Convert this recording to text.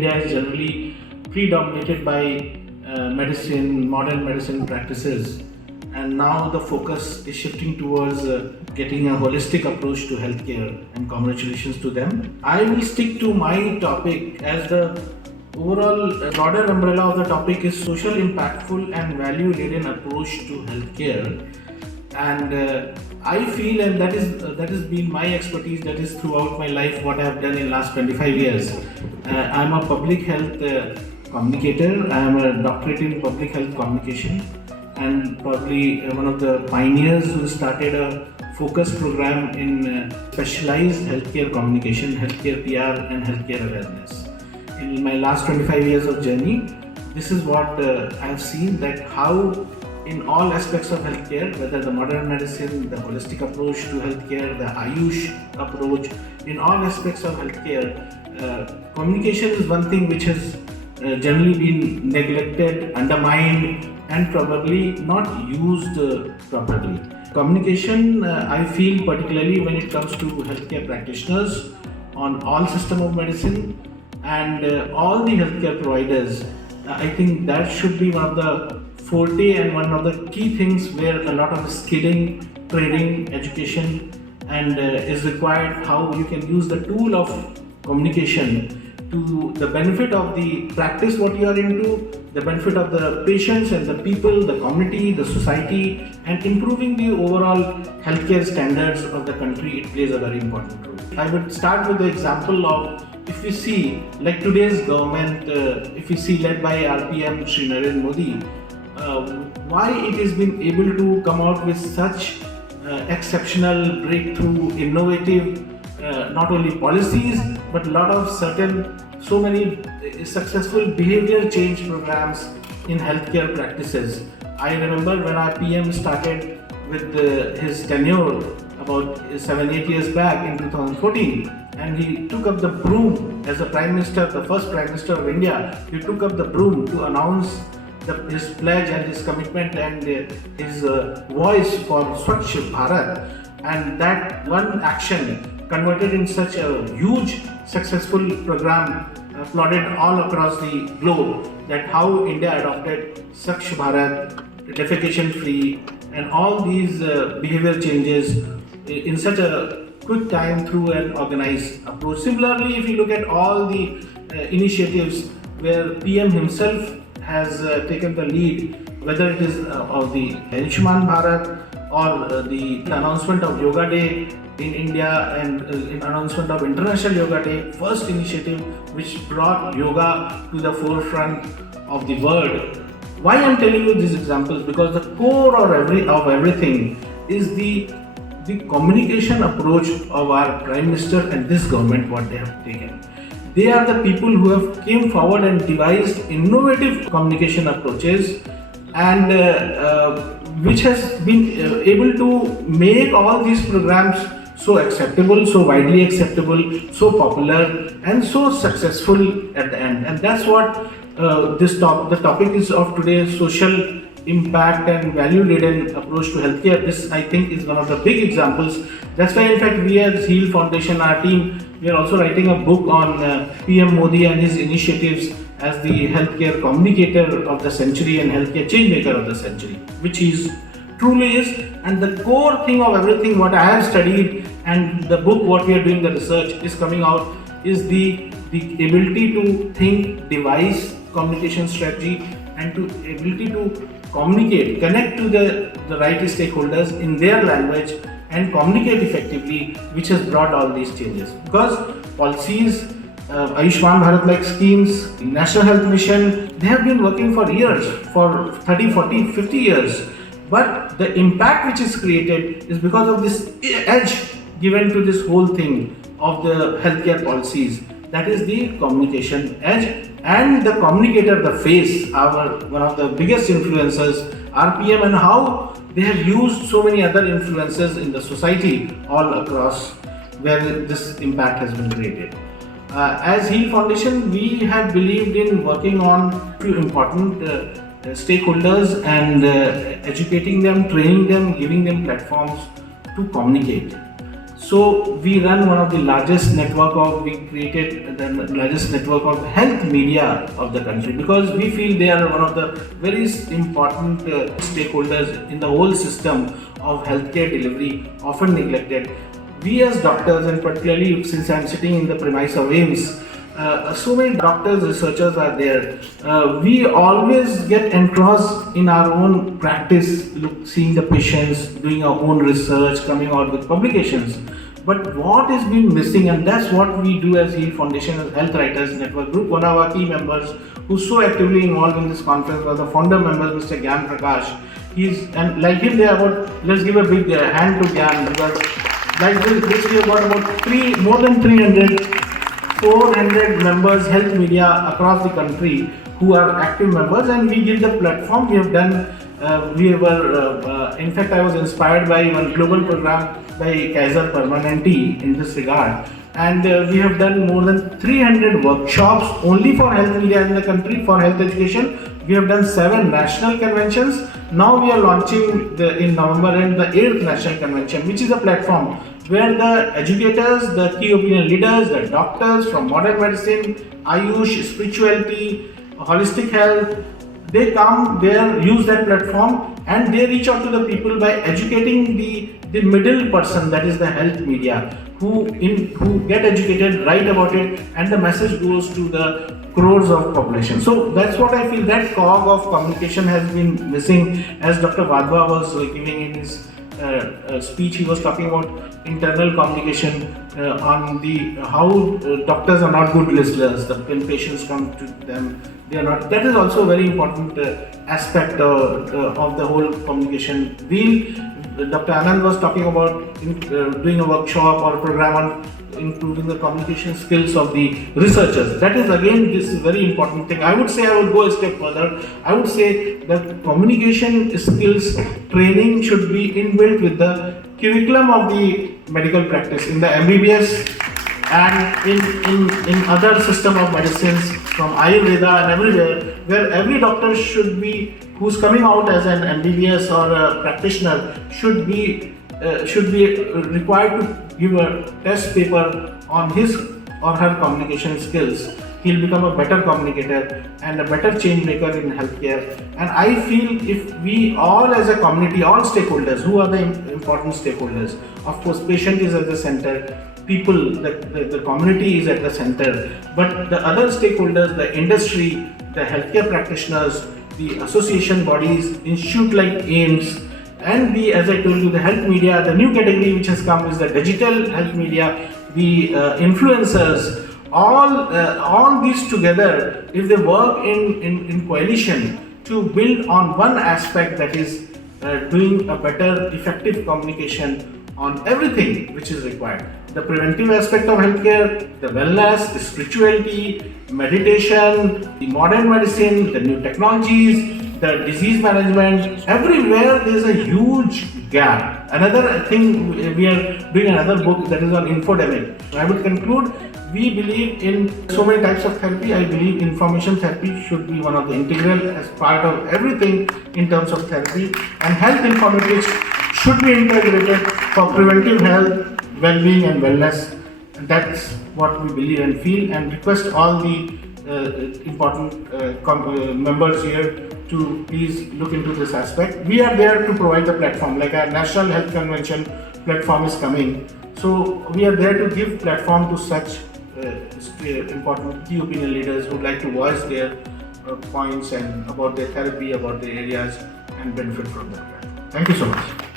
India is generally predominated by modern medicine practices, and now the focus is shifting towards getting a holistic approach to healthcare, and congratulations to them. I will stick to my topic as the overall broader umbrella of the topic is social impactful and value-laden approach to healthcare. And I feel, and that has been my expertise, that is throughout my life what I have done in last 25 years. I am a public health communicator. I am a doctorate in public health communication, and probably one of the pioneers who started a focus program in specialized healthcare communication, healthcare PR and healthcare awareness. In my last 25 years of journey, this is what I have seen, that how in all aspects of healthcare, whether the modern medicine, the holistic approach to healthcare, the Ayush approach, in all aspects of healthcare, communication is one thing which has generally been neglected, undermined, and probably not used properly. Communication, I feel, particularly when it comes to healthcare practitioners on all system of medicine and all the healthcare providers, I think that should be one of the forte and one of the key things where a lot of skilling, training, education and is required, how you can use the tool of communication to the benefit of the practice what you are into, the benefit of the patients and the people, the community, the society, and improving the overall healthcare standards of the country. It plays a very important role. I would start with the example of, if we see like today's government, if we see led by our PM Shri Narendra Modi, why it has been able to come out with such exceptional, breakthrough, innovative, not only policies but a lot of so many successful behavior change programs in healthcare practices. I remember when our PM started with his tenure about 7-8 years back in 2014, and he took up the broom as a Prime Minister, the first Prime Minister of India. He took up the broom to announce his pledge and his commitment and his voice for Swachh Bharat, and that one action converted in such a huge successful program, applauded all across the globe, that how India adopted Swachh Bharat, defecation free, and all these behavior changes in such a quick time through an organized approach. Similarly, if you look at all the initiatives where PM himself has taken the lead, whether it is of the Ayushman Bharat or the announcement of Yoga Day in India and announcement of International Yoga Day, first initiative which brought yoga to the forefront of the world. Why I am telling you these examples? Because the core of everything is the communication approach of our Prime Minister and this government, what they have taken. They are the people who have came forward and devised innovative communication approaches, and which has been able to make all these programs so acceptable, so widely acceptable, so popular, and so successful at the end. And that's what the topic is of today: social impact and value-laden approach to healthcare. This, I think, is one of the big examples. That's why, in fact, we as Heal Foundation, our team, we are also writing a book on PM Modi and his initiatives as the healthcare communicator of the century and healthcare change maker of the century, which he truly is. And the core thing of everything what I have studied and the book what we are doing, the research is coming out, is the ability to think, devise communication strategy, and to ability to communicate, connect to the right stakeholders in their language and communicate effectively, which has brought all these changes. Because policies, Ayushman Bharat like schemes, National Health Mission, they have been working for years, for 30, 40, 50 years. But the impact which is created is because of this edge given to this whole thing of the healthcare policies. That is the communication edge, and the communicator, the face, one of the biggest influencers, RPM, and how they have used so many other influences in the society all across where this impact has been created. As Heal Foundation, we have believed in working on few important stakeholders and educating them, training them, giving them platforms to communicate. So we run one of the largest we created the largest network of health media of the country, because we feel they are one of the very important stakeholders in the whole system of healthcare delivery, often neglected. We as doctors, and particularly since I am sitting in the premise of AIIMS, so many doctors, researchers are there. We always get engrossed in our own practice, seeing the patients, doing our own research, coming out with publications. But what is been missing, and that's what we do as Heal Foundation, as Health Writers Network Group. One of our key members who's so actively involved in this conference was the founder member, Mr. Gyan Prakash. And like him, let's give a big hand to Gyan, because like this we have got about more than 400 members, health media across the country who are active members, and we give the platform. We have done, in fact, I was inspired by one global program by Kaiser Permanente in this regard, and we have done more than 300 workshops only for health media in the country for health education. We have done 7 national conventions. Now we are launching in November the 8th national convention, which is a platform where the educators, the key opinion leaders, the doctors from modern medicine, Ayush, spirituality, holistic health, they come there, use that platform, and they reach out to the people by educating the middle person, that is the health media, who get educated, write about it, and the message goes to the crores of population. So that's what I feel, that cog of communication has been missing. As Dr. Vadva was giving in his speech, he was talking about internal communication on how doctors are not good listeners. When patients come to them, they are not. That is also a very important aspect of the whole communication. Dr. Anand was talking about doing a workshop or a program on improving the communication skills of the researchers. That is, again, this is a very important thing. I would go a step further. I would say that communication skills training should be inbuilt with the curriculum of the medical practice in the MBBS and in other system of medicines from Ayurveda and everywhere, where every doctor who's coming out as an MBBS or a practitioner should be required to give a test paper on his or her communication skills. He'll become a better communicator and a better change maker in healthcare. And I feel if we all as a community, all stakeholders, who are the important stakeholders? Of course, patient is at the center, people, the community is at the center, but the other stakeholders, the industry, the healthcare practitioners, the association bodies, institute like AIIMS, and as I told you, the health media, the new category which has come is the digital health media, the influencers, all these together, if they work in coalition to build on one aspect, that is doing a better effective communication on everything which is required. The preventive aspect of healthcare, the wellness, the spirituality, meditation, the modern medicine, the new technologies, the disease management, everywhere there is a huge gap. Another thing, we are doing another book that is on infodemic. I would conclude, we believe in so many types of therapy. I believe information therapy should be one of the integral as part of everything in terms of therapy, and health informatics should be integrated for preventive health, well-being and wellness. And that's what we believe and feel, and request all the important members here to please look into this aspect. We are there to provide the platform, like our National Health Convention platform is coming. So we are there to give platform to such important key opinion leaders who would like to voice their points and about their therapy, about their areas, and benefit from that. Thank you so much.